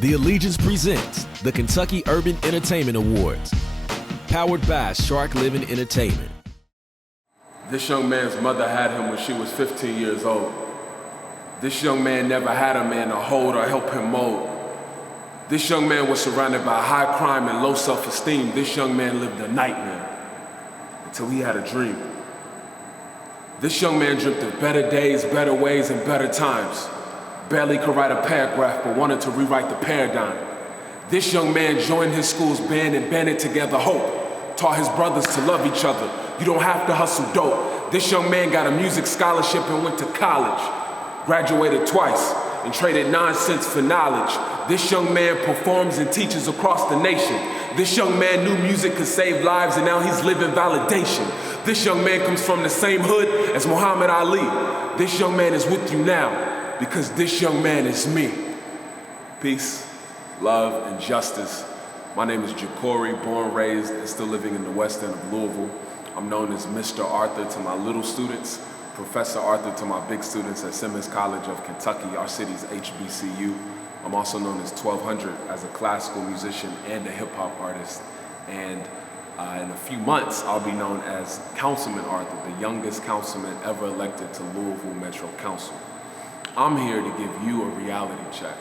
The Allegiance presents the Kentucky Urban Entertainment Awards, powered by Shark Living Entertainment. This young man's mother had him when she was 15 years old. This young man never had a man to hold or help him mold. This young man was surrounded by high crime and low self-esteem. This young man lived a nightmare until he had a dream. This young man dreamt of better days, better ways, and better times. Barely could write a paragraph, but wanted to rewrite the paradigm. This young man joined his school's band and banded together hope. Taught his brothers to love each other. You don't have to hustle dope. This young man got a music scholarship and went to college. Graduated twice and traded nonsense for knowledge. This young man performs and teaches across the nation. This young man knew music could save lives and now he's living validation. This young man comes from the same hood as Muhammad Ali. This young man is with you now because this young man is me. Peace, love, and justice. My name is Jecorey, born, raised, and still living in the west end of Louisville. I'm known as Mr. Arthur to my little students, Professor Arthur to my big students at Simmons College of Kentucky, our city's HBCU. I'm also known as 1200 as a classical musician and a hip hop artist. And in a few months, I'll be known as Councilman Arthur, the youngest councilman ever elected to Louisville Metro Council. I'm here to give you a reality check.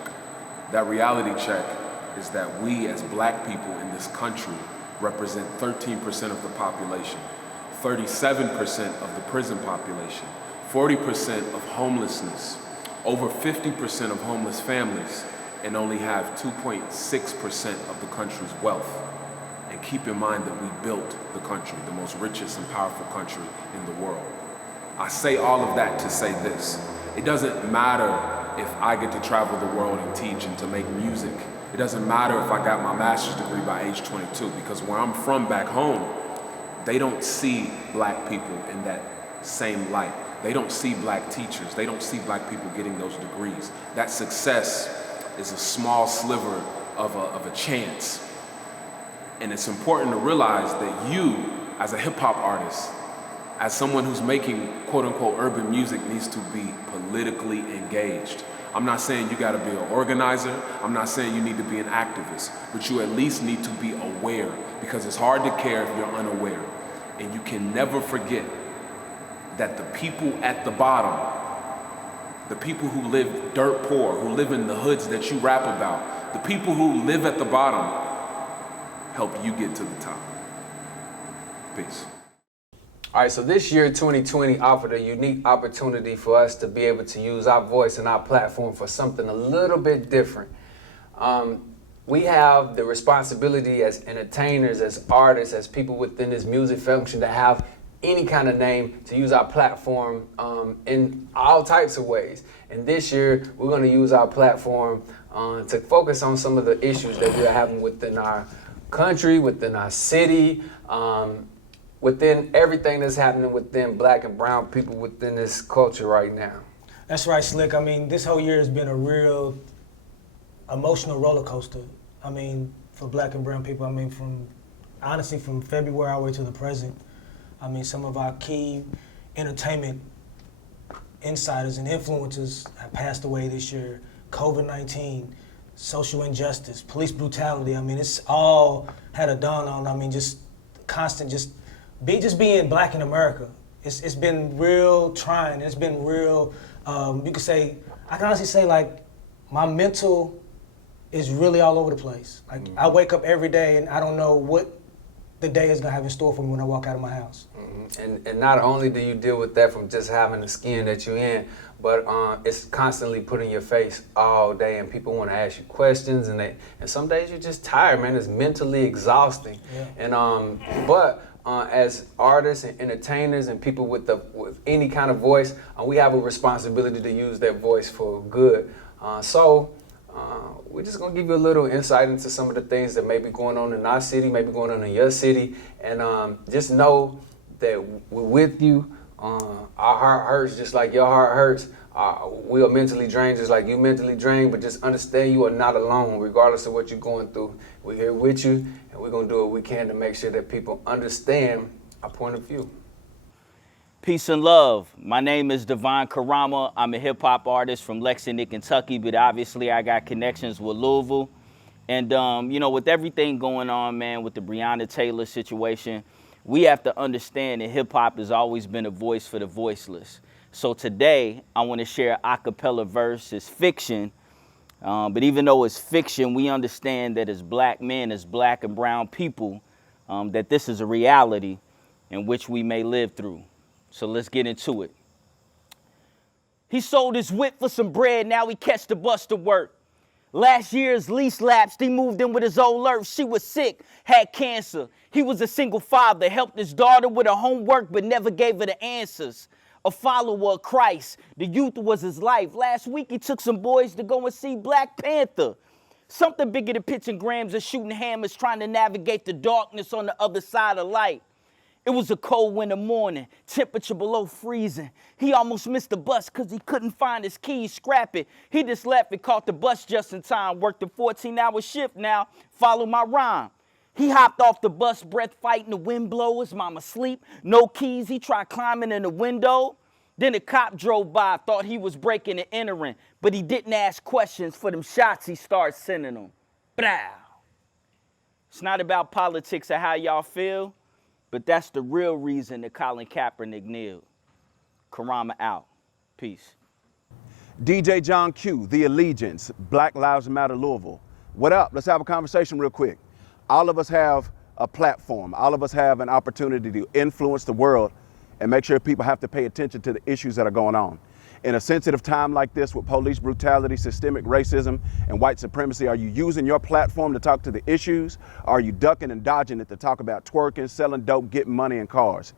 That reality check is that we as black people in this country represent 13% of the population, 37% of the prison population, 40% of homelessness, over 50% of homeless families, and only have 2.6% of the country's wealth. And keep in mind that we built the country, the most richest and powerful country in the world. I say all of that to say this. It doesn't matter if I get to travel the world and teach and to make music. It doesn't matter if I got my master's degree by age 22, because where I'm from back home, they don't see black people in that same light. They don't see black teachers. They don't see black people getting those degrees. That success is a small sliver of a chance. And it's important to realize that you, as a hip hop artist, as someone who's making quote unquote urban music, needs to be politically engaged. I'm not saying you gotta be an organizer. I'm not saying you need to be an activist, but you at least need to be aware, because it's hard to care if you're unaware. And you can never forget that the people at the bottom, the people who live dirt poor, who live in the hoods that you rap about, the people who live at the bottom help you get to the top. Peace. All right, so this year, 2020, offered a unique opportunity for us to be able to use our voice and our platform for something a little bit different. We have the responsibility as entertainers, as artists, as people within this music function to have any kind of name to use our platform in all types of ways. And this year, we're gonna use our platform to focus on some of the issues that we are having within our country, within our city, within everything that's happening within black and brown people within this culture right now. That's right, Slikk. I mean, this whole year has been a real emotional roller coaster. I mean, for black and brown people, I mean, honestly, from February all the way to the present. I mean, some of our key entertainment insiders and influencers have passed away this year. COVID-19, social injustice, police brutality. I mean, it's all had a dawn on, I mean, just constant, just being black in America. It's been real trying. It's been real, you could say, I can honestly say, like, my mental is really all over the place. Like, I wake up every day and I don't know what the day is gonna have in store for me when I walk out of my house. And not only do you deal with that from just having the skin that you're in, but it's constantly put in your face all day, and people want to ask you questions, and some days you're just tired, man. It's mentally exhausting. Yeah. And but as artists and entertainers and people with any kind of voice, we have a responsibility to use that voice for good. So we're just gonna give you a little insight into some of the things that may be going on in our city, may be going on in your city, and just know that we're with you. Our heart hurts just like your heart hurts. We are mentally drained just like you mentally drained, but just understand you are not alone regardless of what you're going through. We're here with you, and we're gonna do what we can to make sure that people understand our point of view. Peace and love. My name is Devine Karama. I'm a hip hop artist from Lexington, Kentucky, but obviously I got connections with Louisville. And, you know, with everything going on, man, with the Breonna Taylor situation, we have to understand that hip hop has always been a voice for the voiceless. So today, I want to share a cappella verse. It's fiction, but even though it's fiction, we understand that as black men, as black and brown people, that this is a reality in which we may live through. So let's get into it. He sold his whip for some bread, now he catch the bus to work. Last year's lease lapsed, he moved in with his old earth. She was sick, had cancer. He was a single father, helped his daughter with her homework, but never gave her the answers. A follower of Christ, the youth was his life. Last week he took some boys to go and see Black Panther. Something bigger than pitching grams or shooting hammers, trying to navigate the darkness on the other side of light. It was a cold winter morning, temperature below freezing. He almost missed the bus because he couldn't find his keys, scrap it. He just left and caught the bus just in time, worked a 14-hour shift now, follow my rhyme. He hopped off the bus, breath fighting, the wind blow, his mama sleep, no keys, he tried climbing in the window. Then a cop drove by, thought he was breaking and entering, but he didn't ask questions for them shots he started sending them. Blow. It's not about politics or how y'all feel. But that's the real reason that Colin Kaepernick kneeled. Karama out. Peace. DJ John Q, The Allegiance, Black Lives Matter Louisville. What up? Let's have a conversation real quick. All of us have a platform. All of us have an opportunity to influence the world and make sure people have to pay attention to the issues that are going on. In a sensitive time like this with police brutality, systemic racism, and white supremacy, are you using your platform to talk to the issues? Or are you ducking and dodging it to talk about twerking, selling dope, getting money and cars?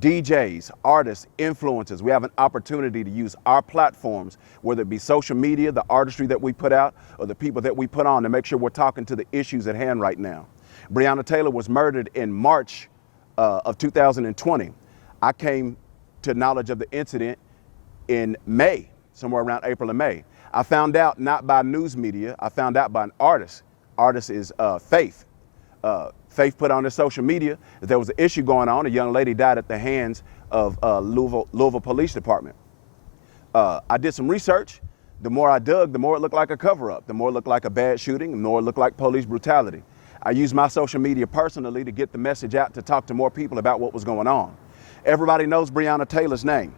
DJs, artists, influencers, we have an opportunity to use our platforms, whether it be social media, the artistry that we put out, or the people that we put on to make sure we're talking to the issues at hand right now. Breonna Taylor was murdered in March of 2020. I came to knowledge of the incident in May, somewhere around April and May. I found out not by news media, I found out by an artist. Artist is Faith. Faith put on his social media that there was an issue going on. A young lady died at the hands of Louisville Police Department. I did some research. The more I dug, the more it looked like a cover-up. The more it looked like a bad shooting, the more it looked like police brutality. I used my social media personally to get the message out to talk to more people about what was going on. Everybody knows Breonna Taylor's name.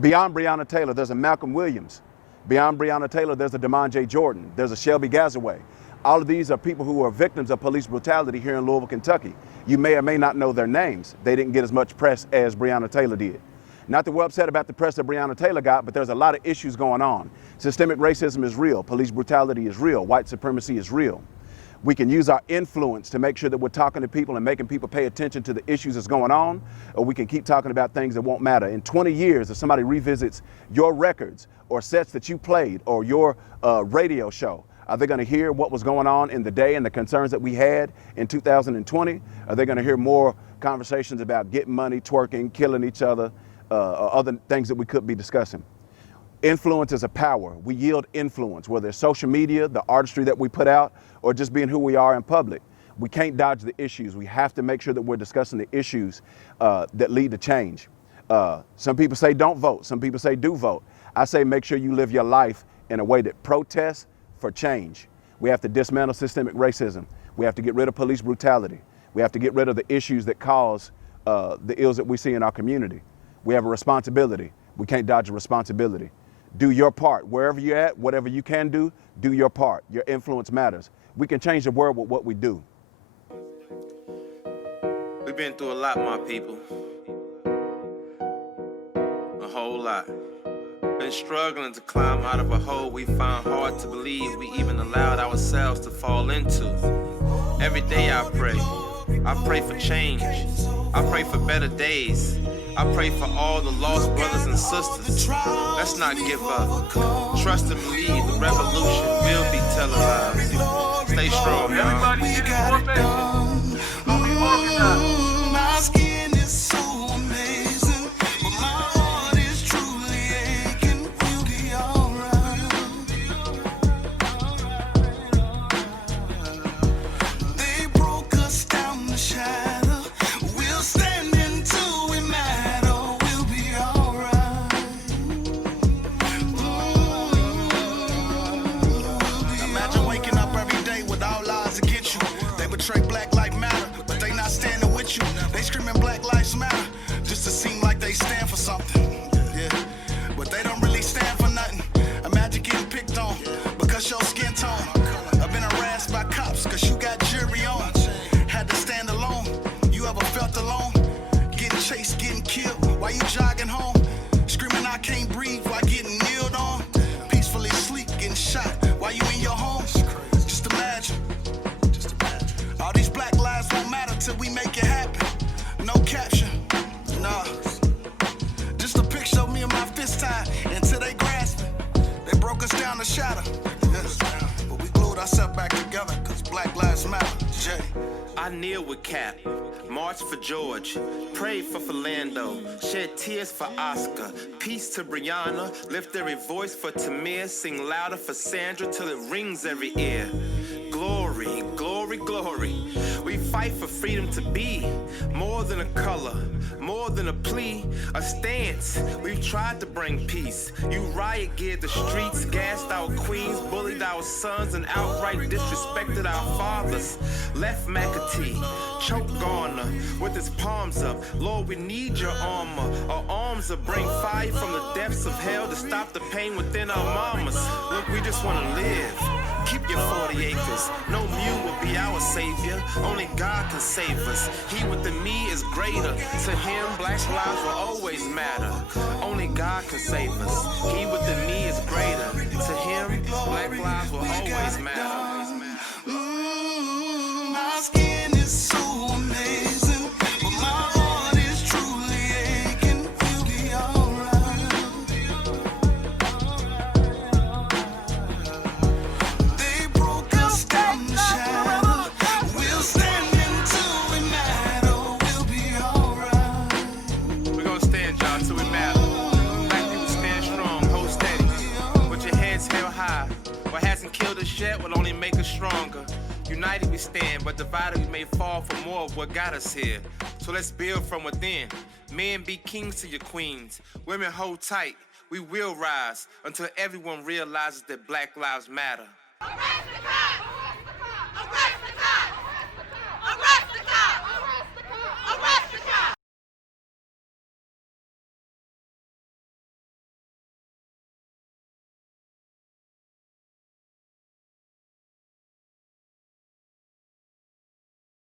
Beyond Breonna Taylor, there's a Malcolm Williams. Beyond Breonna Taylor, there's a Damon J. Jordan. There's a Shelby Gazaway. All of these are people who are victims of police brutality here in Louisville, Kentucky. You may or may not know their names. They didn't get as much press as Breonna Taylor did. Not that we're upset about the press that Breonna Taylor got, but there's a lot of issues going on. Systemic racism is real. Police brutality is real. White supremacy is real. We can use our influence to make sure that we're talking to people and making people pay attention to the issues that's going on, or we can keep talking about things that won't matter. In 20 years, if somebody revisits your records or sets that you played or your radio show, are they going to hear what was going on in the day and the concerns that we had in 2020? Are they going to hear more conversations about getting money, twerking, killing each other, or other things that we could be discussing? Influence is a power. We yield influence, whether it's social media, the artistry that we put out, or just being who we are in public. We can't dodge the issues. We have to make sure that we're discussing the issues that lead to change. Some people say don't vote. Some people say do vote. I say make sure you live your life in a way that protests for change. We have to dismantle systemic racism. We have to get rid of police brutality. We have to get rid of the issues that cause the ills that we see in our community. We have a responsibility. We can't dodge a responsibility. Do your part. Wherever you're at, whatever you can do your part. Your influence matters. We can change the world with what we do. We've been through a lot, my people. A whole lot. Been struggling to climb out of a hole we found hard to believe we even allowed ourselves to fall into. Every day I pray. I pray for change. I pray for better days. I pray for all the lost brothers and sisters. Let's not give up. Trust and believe the revolution will be televised. Stay strong, y'all. We got it done. My skin is so amazing, but my heart is truly aching. We'll be alright. They broke us down the shadow. We'll stand until we matter. while you in your home. Just imagine. All these black lives won't matter till we make it happen. No caption, nah. Just a picture of me and my fist tied until they grasping. They broke us down to shatter. Yes. But we glued ourselves back together, cause black lives matter. Jay. I kneel with Cap, march for George, pray for Philando, shed tears for Oscar, peace to Brianna, lift every voice for Tamir, sing louder for Sandra till it rings every ear. Glory, glory, glory. We fight for freedom to be more than a color, more than a plea, a stance. We've tried to bring peace. You riot geared the streets, gassed our queens, bullied our sons, and outright disrespected our fathers. Left McAtee, choked Garner with his palms up. Lord, we need your armor. Our arms will bring fire from the depths of hell to stop the pain within our mamas. Look, we just want to live. Keep your 40 acres. No mule will be our savior. Only God can save us. He within me is greater. To him, black lives will always matter. Only God can save us. He within me is greater. To him, black lives will always matter. My skin is so amazing, but my heart is truly aching. We'll be alright. They broke us down to shadow. We'll stand until we matter. We'll be alright. We're gonna stand, y'all, till we matter. Black people stand strong, hold steady. With your heads held high. What hasn't killed us yet will only make us stronger. United we stand, but divided we may fall for more of what got us here. So let's build from within. Men be kings to your queens. Women hold tight. We will rise until everyone realizes that black lives matter. Arrest the